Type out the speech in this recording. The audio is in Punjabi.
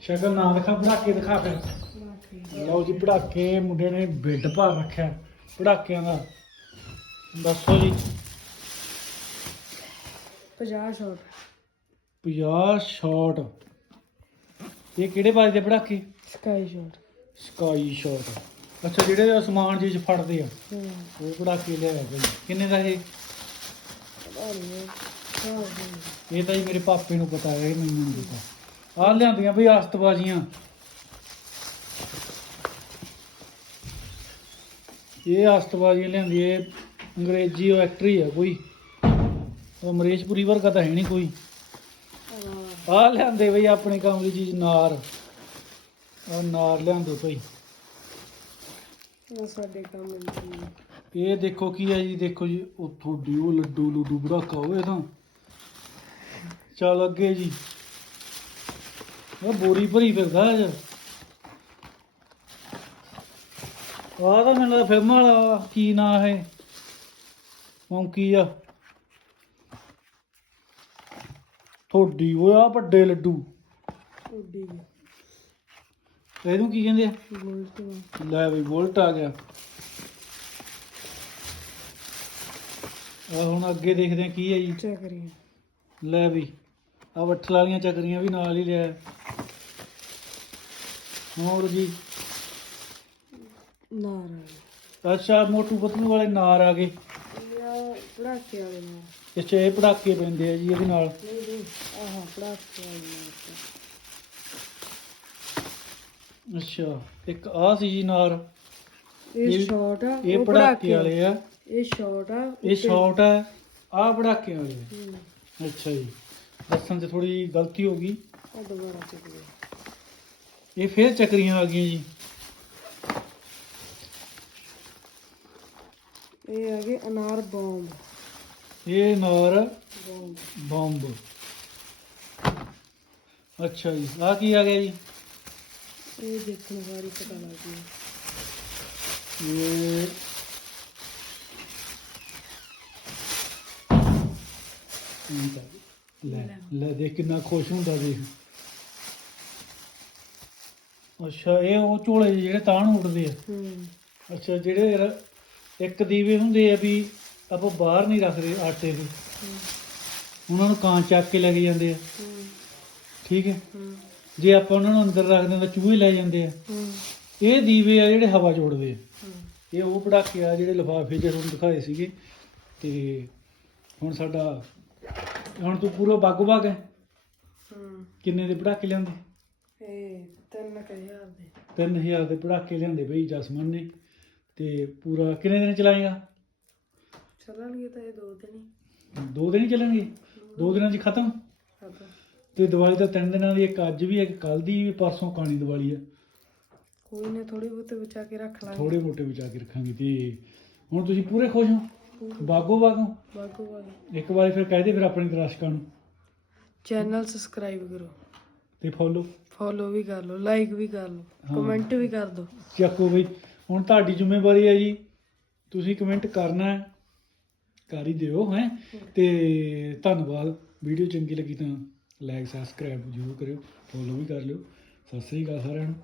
ਸ਼ਕਲ ਨਾ ਦਿਖਾ ਪੜਾਕੇ ਦਿਖਾ ਫਿਰ। ਲਓ ਜੀ ਪੜਾਕੇ ਮੁੰਡੇ ਨੇ ਬਿੱਡ ਭਰ ਰੱਖਿਆ ਪੜਾਕਿਆਂ ਦਾ। ਦੱਸੋ ਜੀ। 50 ਸ਼ਾਟ 50 ਸ਼ਾਟ ਇਹ ਕਿਹੜੇ ਬਾਜ ਦੇ ਪੜਾਕੇ? ਸਕਾਈ ਸ਼ਾਟ ਸਕਾਈ ਸ਼ਾਟ ਅੱਛਾ ਜਿਹੜੇ ਅਸਮਾਨ ਜੀ ਚ ਫੜਦੇ ਆ ਉਹ ਪੜਾਕੇ ਲਿਆਇਆ ਬਈ ਕਿੰਨੇ ਦਾ ਇਹ? ਇਹ ਤਾਂ ਜੀ ਮੇਰੇ ਪਾਪੇ ਨੂੰ ਪਤਾ ਹੈ ਇਹ ਮੈਨੂੰ ਨਹੀਂ ਪਤਾ। ਆਹ ਲਿਆਂਦੀਆਂ ਬਈ ਆਸਤਬਾਜ਼ੀਆਂ ਇਹ ਆਸਤਬਾਜ਼ੀਆਂ ਲਿਆਂਦੀ ਇਹ ਅੰਗਰੇਜ਼ੀ ਫੈਕਟਰੀ ਆ ਕੋਈ। ਉਹ ਅਮਰੀਸ਼ਪੁਰੀ ਵਰਗਾ ਤਾਂ ਹੈ ਨਹੀਂ ਕੋਈ। ਆਹ ਲਿਆਂਦੇ ਬਈ ਆਪਣੇ ਕੰਮ ਦੀ ਚੀਜ਼ ਨਾਰ। ਆ ਨਾਰ ਲਿਆਂਦੇ ਭਾਈ ਉਹ ਸਾਡੇ ਕੰਮ ਦੀ ਇਹ ਦੇਖੋ ਕੀ ਹੈ ਜੀ ਦੇਖੋ ਜੀ ਉਹ ਤੁਹਾਡੀ ਉਹ ਲੱਡੂ ਲੁੱਡੂ ਬੜਾਕਾ ਹੋਏ ਤਾਂ। ਚੱਲ ਅੱਗੇ ਜੀ। ਉਹ ਬੋਰੀ ਭਰੀ ਫਿਰਦਾ ਅੱਜ ਆਹ ਤਾਂ ਮੈਨੂੰ ਲੱਗਦਾ ਫਿਲਮ ਵਾਲਾ ਕੀ ਨਾਂ ਹੈ। ਮੌਂਕੀ ਆ। ਤੁਹਾਡੀ ਉਹ ਆ ਵੱਡੇ ਲੱਡੂ। ਉੱਡੀ ਇਹਨੂੰ ਕੀ ਕਹਿੰਦੇ ਆ? ਬੋਲਟ ਲੈ ਬਈ ਵੋਲਟ ਆ ਗਿਆ। ਆ ਹੁਣ ਅੱਗੇ ਦੇਖਦੇ ਆ ਕੀ ਹੈ ਜੀ। ਚੈੱਕ ਕਰੀਏ। ਲੈ ਵੀ। ਆ ਵੱਠਲ ਵਾਲੀਆਂ ਚੱਕਰੀਆਂ ਵੀ ਨਾਲ ਹੀ ਲਿਆ। ਹੋਰ ਜੀ? ਨਾਰ ਅੱਛਾ ਮੋਟੂ ਪਤਲੂ ਵਾਲੇ ਨਾਰ ਆ ਗਏ। ਇਹ ਪੜਾਕੇ ਵਾਲੇ ਨਾਰ। ਅੱਛਾ ਇਹ ਪੜਾਕੇ ਪੈਂਦੇ ਆ ਜੀ ਇਹਦੇ ਨਾਲ। ਨਹੀਂ ਨਹੀਂ ਆਹ ਪੜਾਕੇ ਵਾਲੇ ਨਾਰ ਅੱਛਾ ਇੱਕ ਆ ਸੀ ਜੀ ਨਾਰ। ਇਹ ਸ਼ਾਟ ਆ ਇਹ ਪੜਾਕੇ ਵਾਲੇ ਆ। ਇਹ ਸ਼ਾਟ ਆ ਇਹ ਸ਼ਾਰਟ ਹੈ ਆ ਪੜਾਕੇ ਵਾਲੇ ਆ। ਅੱਛਾ ਜੀ। ਦੱਸਣ 'ਚ ਥੋੜੀ ਗਲਤੀ ਹੋ ਗਈ। ਆ ਦੁਬਾਰਾ ਚੱਕ ਲਿਆ ਇਹ ਫੇਰ ਚੱਕਰੀਆਂ ਆ ਗਈਆਂ ਜੀ। ਇਹ ਹੈਗੇ ਅਨਾਰ ਬੌਂਬ। ਇਹ ਨਾਰ ਬੌਂਬ। ਬੰਬ। ਅੱਛਾ ਜੀ ਆ ਕੀ ਆ ਗਿਆ ਜੀ? ਇਹ ਦੇਖਣ ਵਾਰੀ ਪਤਾ ਲੱਗ ਗਿਆ। ਇਹ ਠੀਕ ਆ। ਲੈ ਲੈ। ਦੇਖ ਕਿੰਨਾ ਖੁਸ਼ ਹੁੰਦਾ ਦੇਖ। ਅੱਛਾ ਇਹ ਉਹ ਝੋਲੇ ਜਿਹੇ ਜਿਹੜੇ ਤਾਂ ਉੱਡਦੇ ਆ। ਹੂੰ। ਅੱਛਾ ਜਿਹੜੇ ਰ- ਇੱਕ ਦੀਵੇ ਹੁੰਦੇ ਆ ਵੀ ਆਪਾਂ ਬਾਹਰ ਨਹੀਂ ਰੱਖਦੇ ਆਟੇ ਦੇ। ਹੂੰ। ਉਹਨਾਂ ਨੂੰ ਕਾਂ ਚੱਕ ਕੇ ਲੈ ਕੇ ਜਾਂਦੇ ਆ। ਹੂੰ। ਠੀਕ ਹੈ? ਹੂੰ। ਜੇ ਆਪਾਂ ਉਹਨਾਂ ਨੂੰ ਅੰਦਰ ਰੱਖਦੇ ਤਾਂ ਚੂਹੇ ਲੈ ਜਾਂਦੇ ਆ। ਹੂੰ। ਇਹ ਦੀਵੇ ਆ ਜਿਹੜੇ ਹਵਾ ਛੋੜਦੇ ਆ। ਹੂੰ। ਇਹ ਉਹ ਪੜਾਕੇ ਆ ਜਿਹੜੇ ਲਿਫਾਫੇ ਜਿਹੇ ਤੁਹਾਨੂੰ ਦਿਖਾਏ ਸੀਗੇ। ਤੇ ਹੁਣ ਸਾਡਾ ਹੁਣ ਤੂੰ ਪੂਰਾ ਬਾਗੋ ਬਾਗ ਹੈ? ਹੂੰ। ਕਿੰਨੇ ਦੇ ਪੜਾਕੇ ਲਿਆਂਦੇ? ਇਹ ਤਿੰਨ ਕੁ ਹਜ਼ਾਰ ਦੇ। 3000 ਦੇ ਪੜਾਕੇ ਲਿਆਂਦੇ ਬਈ ਜਸਮਨ ਨੇ। ਤੇ ਪੂਰਾ ਕਿੰਨੇ ਦਿਨ ਚਲਾਏਗਾ? ਚੱਲਣਗੇ ਤਾਂ ਇਹ ਦੋ ਦਿਨ ਹੀ। ਦੋ ਦਿਨ ਹੀ ਚੱਲਣਗੇ? ਦੋ ਦਿਨਾਂ 'ਚ ਖਤਮ? ਖਤਮ। ਤੇ ਦੀਵਾਲੀ ਤਾਂ ਤਿੰਨ ਦਿਨਾਂ ਦੀ ਇੱਕ ਅੱਜ ਵੀ ਇੱਕ ਕੱਲ ਦੀ ਵੀ ਪਰਸੋਂ ਕਾਣੀ ਦੀਵਾਲੀ ਆ ਕੋਈ ਨਾ ਥੋੜੀ ਬਹੁਤੇ ਬਚਾ ਕੇ ਰੱਖ ਲਾਂਗੇ। ਥੋੜੇ ਮੋਟੇ ਬਚਾ ਕੇ ਰੱਖਾਂਗੇ ਤੇ ਹੁਣ ਤੁਸੀਂ ਪੂਰੇ ਖੁਸ਼ ਹੋ? ਬਾਗੋ। ਬਾਗੋ ਬਾਗੋ? ਬਾਗ ਇੱਕ ਵਾਰੀ ਫਿਰ ਕਹਿ ਦੇ ਫਿਰ ਆਪਣੇ ਦਰਸ਼ਕਾਂ ਨੂੰ। ਚੈਨਲ ਸਬਸਕ੍ਰਾਈਬ ਕਰੋ। ਤੇ ਫੋਲੋ ਫੋਲੋ ਵੀ ਕਰ ਲਓ ਲਾਈਕ ਵੀ ਕਰ ਲਓ ਹਾਂ। ਕਮੈਂਟ ਵੀ ਕਰ ਦਿਓ। ਚੱਕੋ ਬਈ ਹੁਣ ਤੁਹਾਡੀ ਜ਼ਿੰਮੇਵਾਰੀ ਹੈ ਜੀ ਤੁਸੀਂ ਕਮੈਂਟ ਕਰਨਾ ਹੈ ਕਰ ਹੀ ਦਿਓ ਹੈ। ਤੇ ਧੰਨਵਾਦ ਵੀਡੀਓ ਚੰਗੀ ਲੱਗੀ ਤਾਂ ਲਾਈਕ ਸਬਸਕ੍ਰਾਈਬ ਜ਼ਰੂਰ ਕਰਿਓ ਫੋਲੋ ਵੀ ਕਰ ਲਿਓ। ਸਤਿ ਸ੍ਰੀ ਅਕਾਲ ਸਾਰਿਆਂ ਨੂੰ।